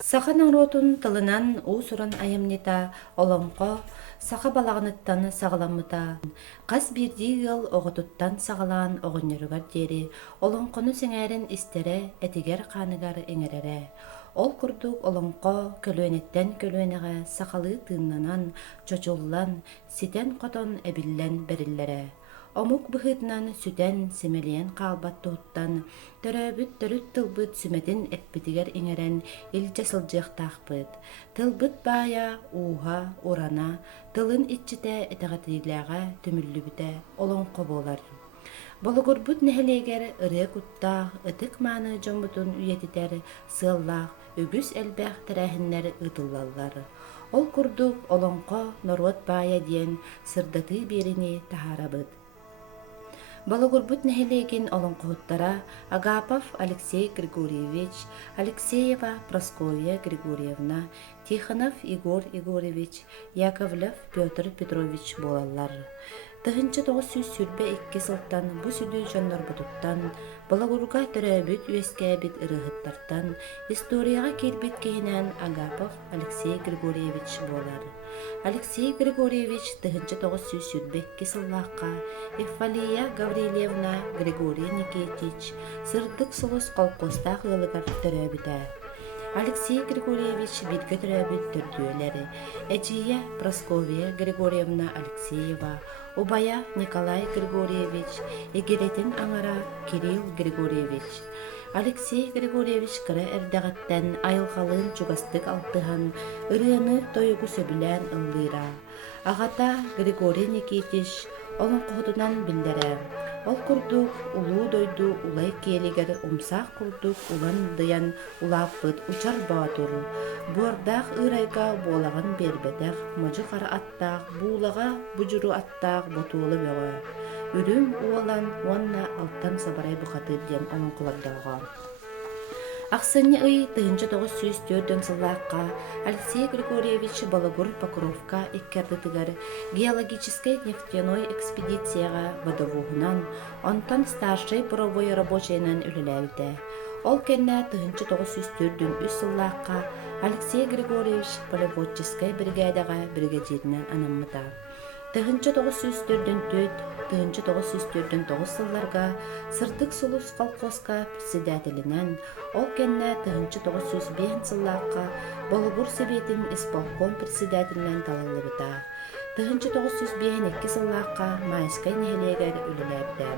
Сахан оротун тылынан уусуран айымнита олонко саха балагыныттан сагаламмыта кас бирдии ыл оҕотуттан сагалаан оҕонньоругар диэри олонкону сеҥээрин истере этигер хааныгар эҥерере. Ол курдук олонко көлүөнэттэн көлүөнэҕэ сахалыы тыыннанан чочуллан ситэн хотон эбиллэн бериллэре. Омук быһыытынан сүтэн симэлиэн хаалбат туһуттан төрөөбүт төрүт тылбыт сүмэтин эппитигэр иҥэрэн илдьэ сылдьыахтаахпыт. Тылбыт баая ууһа, урана, тылын иччитэ этэҕэтиилээҕэ түмүллүбүтэ олоҥхо буолар. Болохурбут нэһэлиэгэр ырыа куттаах, ытык мааны дьоммутун үйэтитэр сыаллаах, үгүс элбэх тэрээһиннэр ытыллаллар. Ол курдук олоҥхо норуот баая диэн сырдатыы биэрини таһаарабыт. Балагурбут нэһилиэгин олоҥхоһуттара Агапов Алексей Григорьевич, Алексеева Прасковья Григорьевна, Тихонов Игорь Егорович, Яковлев Петр Петрович буолаллар. Тыһынча тоҕус сүүс сүрбэ икки сылтан бу сүдүү дьоннорбутуттан, балагурга төрөөбүт үөскээбит ырыаһыттартан, историяға киирбит киһинэн Агапов Алексей Григорьевич буолар. Алексей Григорьевич тыһынча тоҕус сүүс сүрбэ икки сыллаахха Эвфалия Гаврилевна Григорий Никитич сырдык солус колхозтаах ылыгар төрөөбүтэ. Алексей Григорьевич биргэ төрөөбүт төрдүөлэри, Эдия Прасковья Григорьевна Алексеева, Убая Николай Григорьевич, Игеретин аңара Кирилл Григорьевич. Алексей Григорьевич кыра эрдэҕэттэн айылҕалыын чугастык алтыһан ырыаны тойугу сөбүлээн ыллыыра. Аҕата Григорий Никитич олоҥхоһутунан биллэрэ. Ол курдук улуу дойду улай киэлигэр умсаах курдук улан дыян улааппыт учар баатур. Буордаах ырайга буолаган биэрбэтэх, модьу хара аттаах, буулага бужуру аттаах ботуолу бөҕө. Үрүм уолан уонна алтан сабарай бухатыыр диэн оҥоҥкулардаҕа. Ахсынны ый тыһынча тоҕус сүүс түөрдөн сыллаакка Алексей Григорьевич Балагур Покровка иккердытыгар геологической нефтяной экспедицияға водовуһунан, онтон старший буровой рабочайынан үлэлээбитэ. Ол кэннэ тыһынча тоҕус сүүс түөрдөн үс сыллаакка Алексей Григорьевич полеводческой бригадага бригадиринен анаммыта. Тыһынча тоҕус сүүс түөрдөн төт, тыһынча тоҕус сүүс түөрдөн тоҕус сылларга Сырдык Сулус колхозка председателинен, ол кэннэ тыһынча тоҕус сүүс биэһин сыллаакка Болгур Советин исполком председателинен талаллыбыта. Тыһынча тоҕус сүүс биэһин икки сыллаакка Майскай нэһилиэгэр үлэлээбитэ.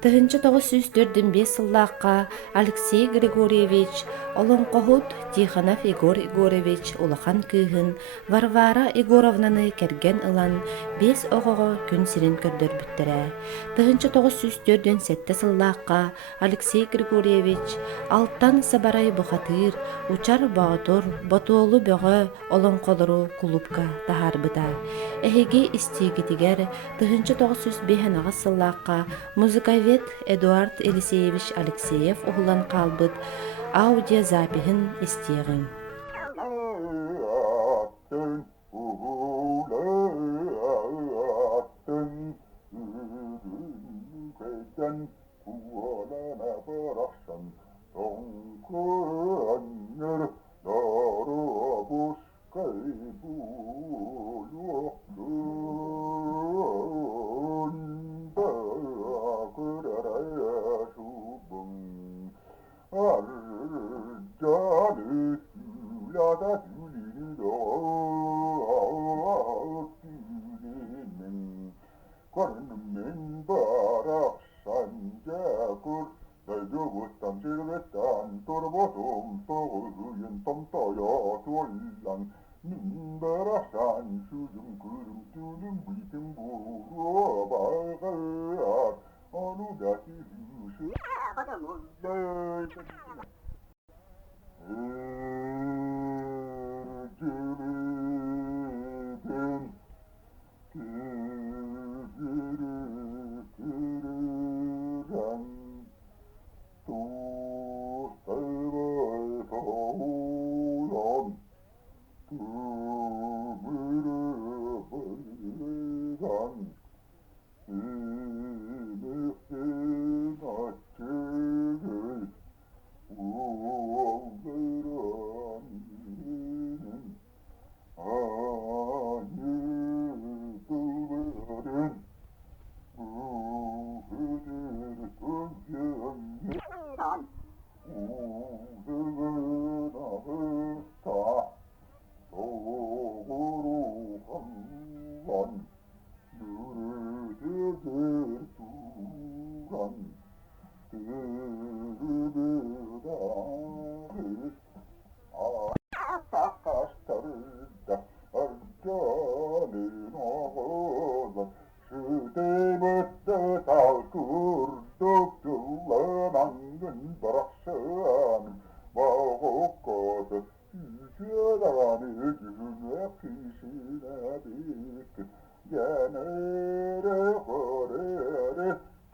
Тыһынча тоҕус сүүс түөрдөн биэс сыллаакка Алексей Григорьевич, олоҥхоһут Тихонов Игорь Егорович улахан кыыһын Варвара Егоровнаны керген ылан биэс оҕоҕо күн сирин көрдөрбүттэрэ. Тыһынча тоҕус сүүс түөрдөн сэтте сыллаакка Алексей Григорьевич алтан сабарай бухатыыр, учар баҕотор, ботуолу бөҕө олоҥхолору кулупка таһаарбыта. Эһиги истиигитигэр тыһынча тоҕус сүүс биэһин аҕас сыллаакка музыковед Эдуард Елисеевич Алексеев уһулан хаалбыт аудиозапиһин истиэҕиҥ.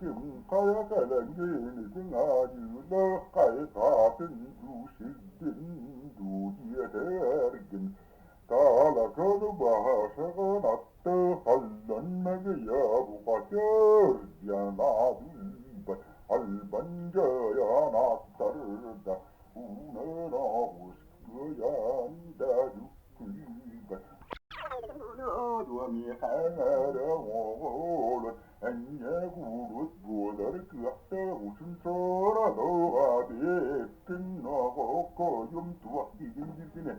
Kim kaya kalengin acılı kayıtatın düşürdün dudiye dergin Kala kalı başağın attı hallanmaya bu kaçır yanadın Albanca yanaktarda unera uskıyan da yükülga Duami hanara oğul Enne kurut bular kıhta uçun sonra doğa bektin Nağa koyum tuva gidin girdine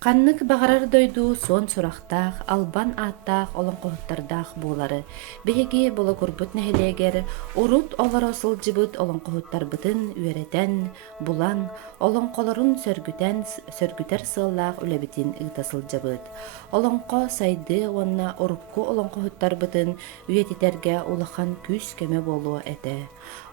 Каннык бағарар дойду сон сурахтаах, албан ааттаах олон қоһуттардаах буолары. Биһиги бола курбут нэһилиэгэр, урут олоро сылдьыбыт олон қоһуттарбытын үөретэн, булан, олонқолорун сөргүтэр сыллаах үлэбитин ыыта сылдьабыт. Олонқо сайды уонна урукку олон қоһуттарбытын үетитэргэ улахан күс кэме болуо этэ.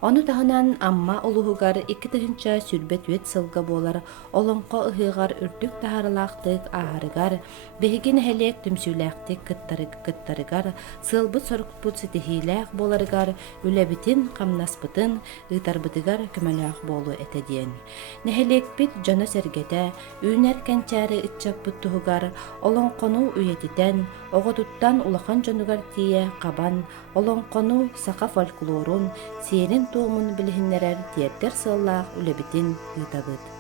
Ону таһынан амма улуһугар икки тыһынча сүрбет үет сылга буолар олонқо ыһыгар үрдүк таһарылаахтык ааһарыгар, биһигин хэлиэк түмсүүлээхтик кыттарыгар, сылбыт сорукпут ситиһиилээх буоларыгар, үлэбитин хамнаспытын, ыытарбытыгар көмөлөөх буолу этэ диэн. Нэһэлиэкпит дьоно сэргэтэ, үүнэр кэнчээри ытчаппыт туһугар, олонқону үйэтитэн, оҕотуттан улахан дьонугар тиийэ хабан, олонқону саха фольклорун, сиэрин туомун билиһиннэрэр тиэрдэр сыллаах үлэбитин ыытабыт.